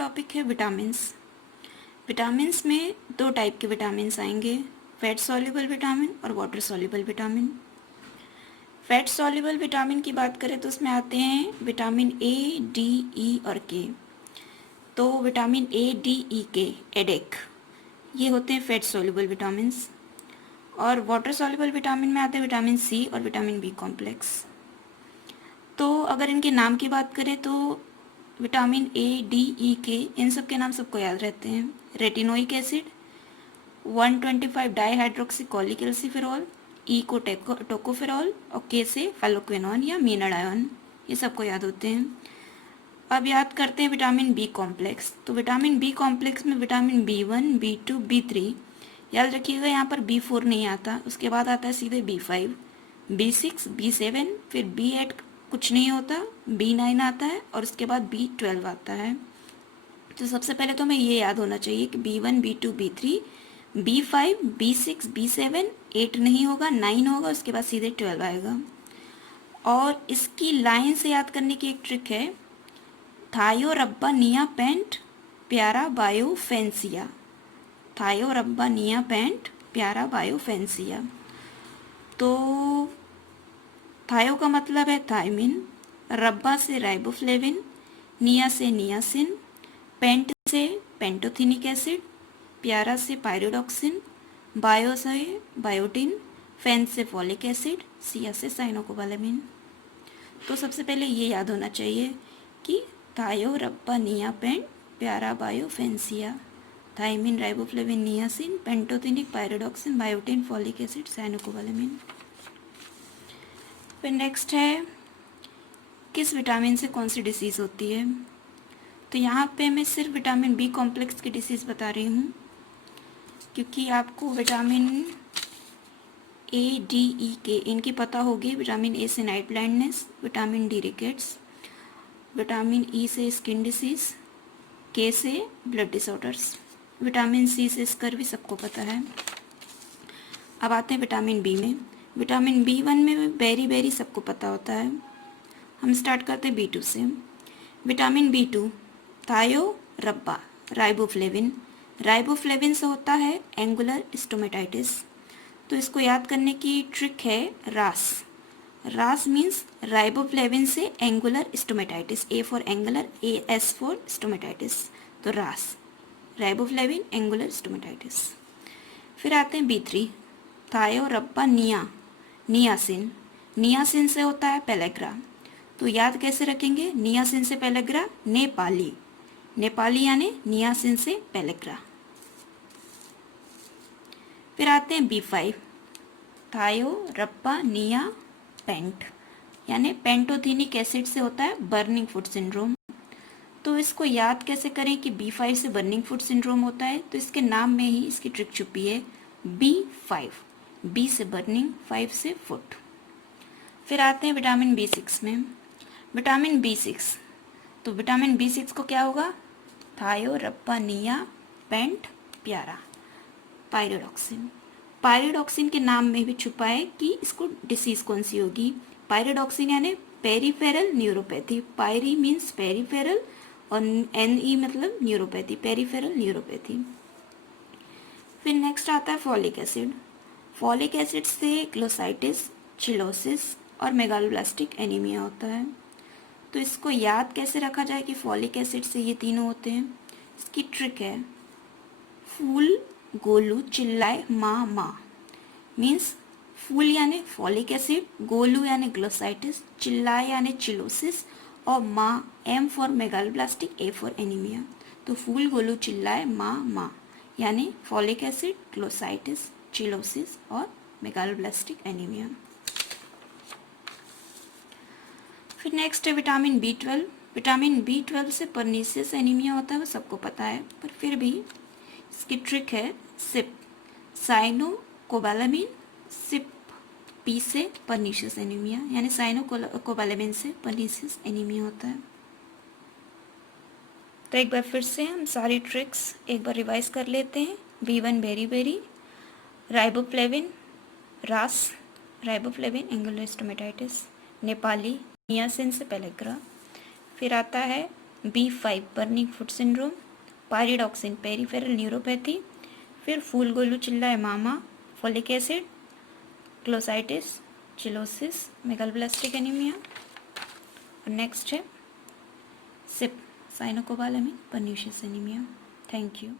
Topic है vitamins. Vitamins में दो टाइप के विटामिन्स आएंगे, फैट सॉल्युबल विटामिन और water soluble vitamin. Fat soluble vitamin की बात करें तो उसमें आते हैं विटामिन ए, डी, ई और के। तो विटामिन ए, डी, ई, के, एडेक, ये होते हैं फैट सॉल्युबल विटामिन्स। और वाटर सॉल्युबल विटामिन में आते हैं विटामिन सी और विटामिन बी कॉम्प्लेक्स। तो अगर इनके नाम की बात करें तो विटामिन ए, डी, ई, के, इन सब के नाम सबको याद रहते हैं। रेटिनोइक एसिड, 125 डाईहाइड्रोक्सीकोलिकैल्सिफेरॉल, ई को टोकोफेरॉल और के से फैलोक्विनोन या मीनाडायोन, ये सबको याद होते हैं। अब याद करते हैं विटामिन बी कॉम्प्लेक्स। तो विटामिन बी कॉम्प्लेक्स में विटामिन B1, B2, B3, याद रखिएगा यहाँ पर B4 नहीं आता, उसके बाद आता है सीधे B5, B6, B7, फिर B8 कुछ नहीं होता, B9 आता है और उसके बाद B12 आता है। तो सबसे पहले तो हमें ये याद होना चाहिए कि B1, B2, B3, B5, B6, B7, 8 नहीं होगा, 9 होगा, उसके बाद सीधे 12 आएगा। और इसकी लाइन से याद करने की एक ट्रिक है, थायो रब्बा निया पेंट प्यारा बायो फैंसिया। थायो रब्बा निया पेंट प्यारा बायो फैंसिया। तो थायो का मतलब है थायमिन, रब्बा से राइबोफ्लेविन, निया से नियासिन, पेंट से पेंटोथेनिक एसिड, प्यारा से पायरोडॉक्सिन, बायो से बायोटिन, फैन से फॉलिक एसिड, सिया से साइनोकोबालामिन। तो सबसे पहले ये याद होना चाहिए कि थायो रब्बा निया पेंट प्यारा बायो फैंसिया, thiamine, riboflavin, niacin, pantothenic, pyridoxine, biotin, folic acid, cyanocobalamin. फिर नेक्स्ट है किस विटामिन से कौन सी डिसीज़ होती है। तो यहाँ पे मैं सिर्फ विटामिन बी कॉम्प्लेक्स की डिसीज़ बता रही हूँ, क्योंकि आपको विटामिन ए, डी, ई, के इनकी पता होगी। विटामिन ए से night blindness, vitamin D rickets, vitamin E से स्किन डिसीज़, के से ब्लड डिसऑर्डर्स, विटामिन सी से स्कर्वी सबको पता है। अब आते हैं विटामिन बी में। विटामिन B1 में बेरी सबको पता होता है। हम स्टार्ट करते हैं B2 से। विटामिन B2 थायो रब्बा राइबोफ्लेविन, राइबोफ्लेविन से होता है एंगुलर स्टोमेटाइटिस। तो इसको याद करने की ट्रिक है रास। रास मीन्स राइबोफ्लेविन से angular stomatitis, A for angular, S for stomatitis. तो रास, राइबोफ्लेविन, एंगुलर स्टोमेटाइटिस। फिर आते हैं B3 थायो रब्बा निया, नियासिन, नियासिन से होता है पेलेग्रा। तो याद कैसे रखेंगे, नियासिन से पेलेग्रा, नेपाली, नेपाली यानी नियासिन से पेलेग्रा। फिर आते हैं B5 थायो रब्बा निया पेंट, यानी पेंटोथेनिक एसिड से होता है बर्निंग फुट सिंड्रोम। तो इसको याद कैसे करें कि B5 से बर्निंग फुट सिंड्रोम होता है। तो इसके नाम में ही इसकी ट्रिक छुपी है, B5, B से बर्निंग, 5 से फुट। फिर आते हैं विटामिन B6 में। विटामिन B6, तो विटामिन B6 को क्या होगा, थायो रब्बा निया पेंट प्यारा, पायरोडॉक्सिन। पायरोडॉक्सिन के नाम में भी छुपा है कि इसको डिसीज कौन सी होगी। पायरोडॉक्सिन यानी पेरीफेरल न्यूरोपैथी, पायरी मीन्स पेरीफेरल और NE मतलब न्यूरोपैथी, पेरीफेरल न्यूरोपैथी। फिर नेक्स्ट आता है फॉलिक एसिड। फॉलिक एसिड से ग्लोसाइटिस, चिलोसिस और मेगालोब्लास्टिक एनीमिया होता है। तो इसको याद कैसे रखा जाए कि फॉलिक एसिड से ये तीनों होते हैं। इसकी ट्रिक है, फूल गोलू चिल्लाए माँ माँ, मीन्स फूल यानी फॉलिक एसिड, गोलू यानी ग्लोसाइटिस, चिल्लाए यानी चिलोसिस और माँ M for megaloblastic, A for anaemia. तो फूल गोलू चिल्लाए माँ माँ यानी फॉलिक एसिड, ग्लोसाइटिस, चिलोसिस और मेगालोब्लास्टिक एनीमिया। फिर नेक्स्ट है विटामिन B12। विटामिन B12 से परनीसियस एनीमिया होता है, वो सबको पता है, पर फिर भी इसकी ट्रिक है सिप, साइनोकोबालामिन, सिप, P से परनीशियस एनीमिया, यानी साइनोकोबालामिन से परनीशियस एनीमिया होता है। तो एक बार फिर से हम सारी ट्रिक्स एक बार रिवाइज कर लेते हैं। B1 बेरी, राइबोफ्लेविन रास, राइबोफ्लेविन एंगुलर स्टोमेटाइटिस, नेपाली नियासिन से पेलेग्रा। फिर आता है B5 burning foot syndrome, pyridoxine peripheral neuropathy, फिर फूल गोलू चिल्ला मामा, folic acid, glossitis, cheilosis, megaloblastic anaemia, और नेक्स्ट है सिप cyanocobalamin, pernicious anaemia. Thank you.